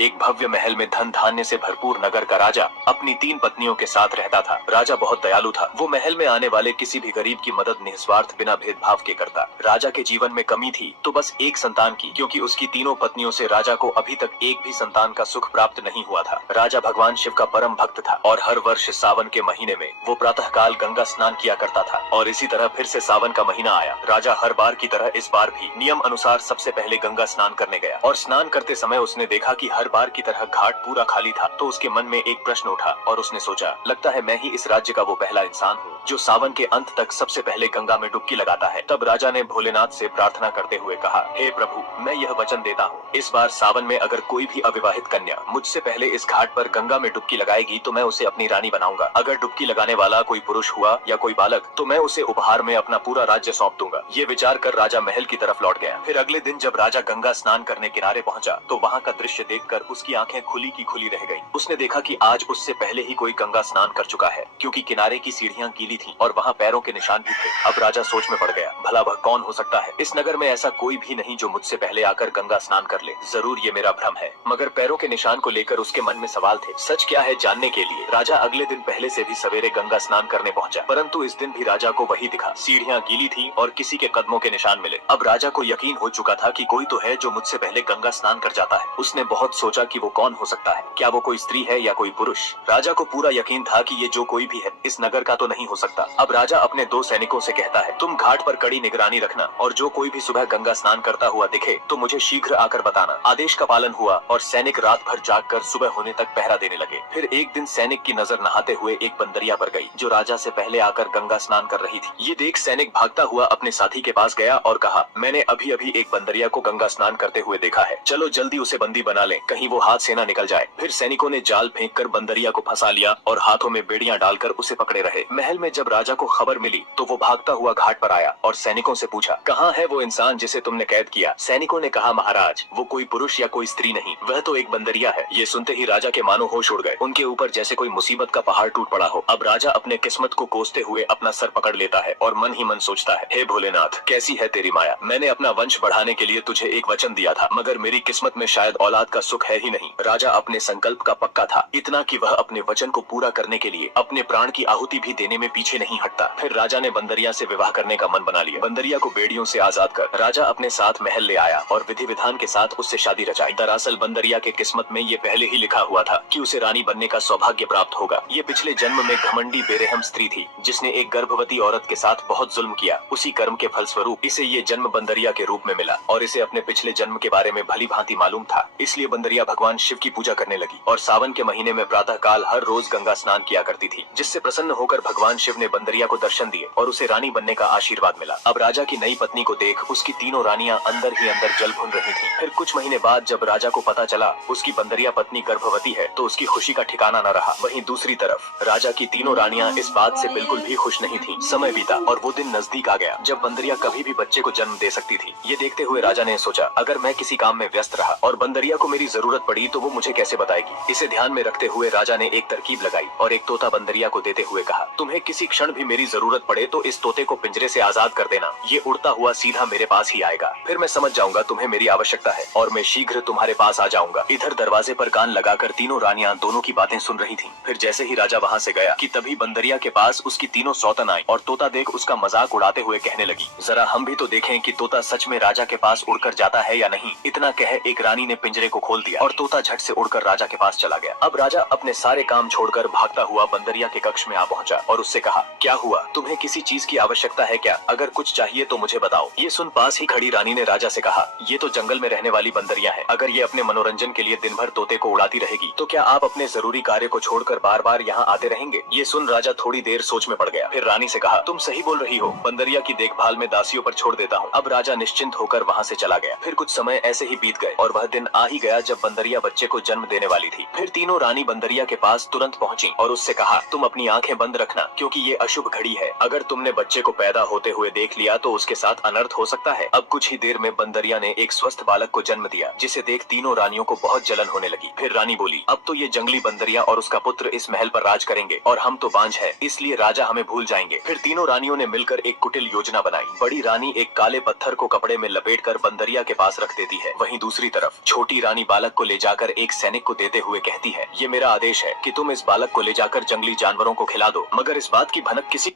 एक भव्य महल में धन धान्य से भरपूर नगर का राजा अपनी 3 पत्नियों के साथ रहता था। राजा बहुत दयालु था। वो महल में आने वाले किसी भी गरीब की मदद निस्वार्थ बिना भेदभाव के करता। राजा के जीवन में कमी थी तो बस एक संतान की, क्योंकि उसकी तीनों पत्नियों से राजा को अभी तक एक भी संतान का सुख प्राप्त नहीं हुआ था। राजा भगवान शिव का परम भक्त था और हर वर्ष सावन के महीने में वो प्रातः काल गंगा स्नान किया करता था। और इसी तरह फिर से सावन का महीना आया। राजा हर बार की तरह इस बार भी नियम अनुसार सबसे पहले गंगा स्नान करने गया और स्नान करते समय उसने देखा कि हर बार की तरह घाट पूरा खाली था। तो उसके मन में एक प्रश्न उठा और उसने सोचा, लगता है मैं ही इस राज्य का वो पहला इंसान हूँ जो सावन के अंत तक सबसे पहले गंगा में डुबकी लगाता है। तब राजा ने भोलेनाथ से प्रार्थना करते हुए कहा, हे प्रभु, मैं यह वचन देता हूँ, इस बार सावन में अगर कोई भी अविवाहित कन्या मुझसे पहले इस घाट पर गंगा में डुबकी लगाएगी तो मैं उसे अपनी रानी बनाऊंगा। अगर डुबकी लगाने वाला कोई पुरुष हुआ या कोई बालक तो मैं उसे उपहार में अपना पूरा राज्य सौंप दूंगा। ये विचार कर राजा महल की तरफ लौट गया। फिर अगले दिन जब राजा गंगा स्नान करने किनारे पहुंचा तो वहाँ का दृश्य देखकर उसकी आंखें खुली की खुली रह गईं। उसने देखा कि आज उससे पहले ही कोई गंगा स्नान कर चुका है, क्योंकि किनारे की सीढ़ियां गीली थीं और वहाँ पैरों के निशान भी थे। अब राजा सोच में पड़ गया, भला वह कौन हो सकता है? इस नगर में ऐसा कोई भी नहीं जो मुझसे पहले आकर गंगा स्नान कर ले। जरूर ये मेरा भ्रम है। मगर पैरों के निशान को लेकर उसके मन में सवाल थे। सच क्या है जानने के लिए राजा अगले दिन पहले से भी सवेरे गंगा स्नान करने पहुंचा, परंतु इस दिन भी राजा को वही दिखा। सीढ़ियां गीली थी और किसी के कदमों के निशान मिले। अब राजा को यकीन हो चुका था कि कोई तो है जो मुझसे पहले गंगा स्नान कर जाता है। उसने बहुत सोचा कि वो कौन हो सकता है, क्या वो कोई स्त्री है या कोई पुरुष। राजा को पूरा यकीन था कि ये जो कोई भी है इस नगर का तो नहीं हो सकता। अब राजा अपने 2 सैनिकों से कहता है, तुम घाट पर कड़ी निगरानी रखना और जो कोई भी सुबह गंगा स्नान करता हुआ दिखे तो मुझे शीघ्र आकर बताना। आदेश का पालन हुआ और सैनिक रात भर जागकर सुबह होने तक पहरा देने लगे। फिर एक दिन सैनिक की नजर नहाते हुए एक बंदरिया पर गई जो राजा से पहले आकर गंगा स्नान कर रही थी। ये देख सैनिक भागता हुआ अपने साथी के पास गया और कहा, मैंने अभी अभी एक बंदरिया को गंगा स्नान करते हुए देखा है, चलो जल्दी उसे बंदी बना लें, कहीं वो हाथ से ना निकल जाए। फिर सैनिकों ने जाल फेंक कर बंदरिया को फंसा लिया और हाथों में बेड़ियां डालकर उसे पकड़े रहे। महल में जब राजा को खबर मिली तो वो भागता हुआ घाट पर आया और सैनिकों से पूछा, कहाँ है वो इंसान जिसे तुमने कैद किया? सैनिकों ने कहा, महाराज, वो कोई पुरुष या कोई स्त्री नहीं, वह तो एक बंदरिया है। ये सुनते ही राजा के मानो होश उड़ गए। उनके ऊपर जैसे कोई मुसीबत का पहाड़ टूट पड़ा हो। अब राजा अपने किस्मत को कोसते हुए अपना सर पकड़ लेता है और मन ही मन सोचता है, हे भोलेनाथ, कैसी है तेरी माया। मैंने अपना वंश बढ़ाने के लिए तुझे एक वचन दिया था, मगर मेरी किस्मत में शायद औलाद का सुख है ही नहीं। राजा अपने संकल्प का पक्का था, इतना कि वह अपने वचन को पूरा करने के लिए अपने प्राण की आहुति भी देने में पीछे नहीं हटता। फिर राजा ने बंदरिया से विवाह करने का मन बना लिया। बंदरिया को बेड़ियों से आजाद कर राजा अपने साथ महल ले आया और विधि विधान के साथ उससे शादी रचाई। दरअसल बंदरिया के किस्मत में ये पहले ही लिखा हुआ था कि उसे रानी बनने का सौभाग्य प्राप्त होगा। ये पिछले जन्म में घमंडी बेरहम स्त्री थी जिसने एक गर्भवती औरत के साथ बहुत जुल्म किया। उसी कर्म के फलस्वरूप इसे ये जन्म बंदरिया के रूप में मिला और इसे अपने पिछले जन्म के बारे में भली भांति मालूम था। इसलिए बंदरिया भगवान शिव की पूजा करने लगी और सावन के महीने में प्रातः काल हर रोज गंगा स्नान किया करती थी, जिससे प्रसन्न होकर भगवान शिव ने बंदरिया को दर्शन दिए और उसे रानी बनने का आशीर्वाद मिला। अब राजा की नई पत्नी को देख उसकी तीनों रानियां अंदर ही अंदर जल भुन रही थीं। फिर कुछ महीने बाद जब राजा को पता चला उसकी बंदरिया पत्नी गर्भवती है तो उसकी खुशी का ठिकाना न रहा। वहीं दूसरी तरफ राजा की तीनों रानियां इस बात से बिल्कुल भी खुश नहीं थीं। समय बीता और वो दिन नजदीक आ गया जब बंदरिया कभी भी बच्चे को जन्म दे सकती थी। ये देखते हुए राजा ने सोचा, अगर मैं किसी काम में व्यस्त रहा और बंदरिया को मेरी जरूरत पड़ी तो वो मुझे कैसे बताएगी। इसे ध्यान में रखते हुए राजा ने एक तरकीब लगाई और एक तोता बंदरिया को देते हुए कहा, तुम्हें किसी क्षण भी मेरी जरूरत पड़े तो इस तोते को पिंजरे से आजाद कर देना। ये उड़ता हुआ सीधा मेरे पास ही आएगा। फिर मैं समझ जाऊंगा तुम्हें मेरी आवश्यकता है और मैं शीघ्र तुम्हारे पास आ जाऊंगा। इधर दरवाजे पर कान लगाकर तीनों रानियां दोनों की बातें सुन रही थीं। फिर जैसे ही राजा वहां से गया कि तभी बंदरिया के पास उसकी तीनों सौतन आई और तोता देख उसका मजाक उड़ाते हुए कहने लगी, जरा हम भी तो देखें कि तोता सच में राजा के पास उड़कर जाता है या नहीं। इतना कह एक रानी ने पिंजरे को खोल दिया और तोता झट से उड़कर राजा के पास चला गया। अब राजा अपने सारे काम छोड़कर भागता हुआ बंदरिया के कक्ष में आ पहुंचा और उससे कहा, क्या हुआ, तुम्हें किसी चीज की आवश्यकता है क्या? अगर कुछ चाहिए तो मुझे बताओ। ये सुन पास ही खड़ी रानी ने राजा से कहा, ये तो जंगल में रहने वाली बंदरिया है। अगर ये अपने मनोरंजन के लिए दिन भर तोते को उड़ाती रहेगी तो क्या आप अपने जरूरी कार्य को छोड़कर बार बार यहाँ आते रहेंगे? ये सुन राजा थोड़ी देर सोच में पड़ गया। फिर रानी से कहा, तुम सही बोल रही हो, बंदरिया की देखभाल में दासियों पर छोड़ देता हूँ। अब राजा निश्चिंत होकर वहाँ से चला गया। फिर कुछ समय ऐसे ही बीत गए और वह दिन आ ही गया जब बंदरिया बच्चे को जन्म देने वाली थी। फिर तीनों रानी बंदरिया के पास तुरंत पहुंची और उससे कहा, तुम अपनी आंखें बंद रखना क्योंकि ये अशुभ घड़ी है। अगर तुमने बच्चे को पैदा होते हुए देख लिया तो उसके साथ अनर्थ हो सकता है। अब कुछ ही देर में बंदरिया ने एक स्वस्थ बालक को जन्म दिया जिसे देख तीनों रानियों को बहुत जलन होने लगी। फिर रानी बोली, अब तो ये जंगली बंदरिया और उसका पुत्र इस महल पर राज करेंगे और हम तो बांझ है, इसलिए राजा हमें भूल जाएंगे। फिर तीनों रानियों ने मिलकर एक कुटिल योजना बनाई। बड़ी रानी एक काले पत्थर को कपड़े में लपेटकर बंदरिया के पास रख देती है। वहीं दूसरी तरफ छोटी रानी बालक बालक को ले जाकर एक सैनिक को देते हुए कहती है, ये मेरा आदेश है कि तुम इस बालक को ले जाकर जंगली जानवरों को खिला दो, मगर इस बात की भनक किसी